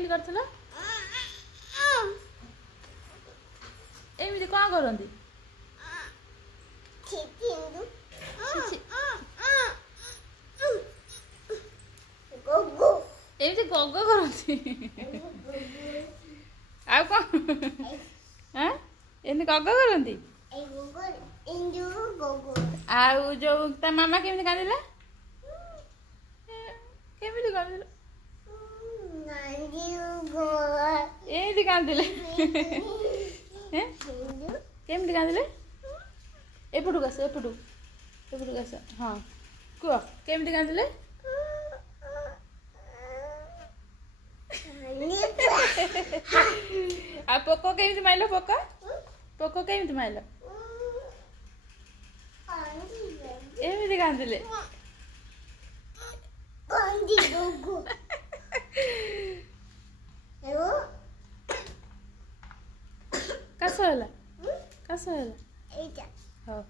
करथिला एमिति कौन करंती एमिति गग करंती आ कौन हां एमिति गग करंती आ जो ता मामा केमिति कांदिला केमिति कांदिला एमिति कांदिले हैं केमिति कांदिले एपटू गस एपटू गस हां को केमिति कांदिले आ पोको केमिति माइलो पोको केमिति माइलो एमिति कांदिले कास होला हो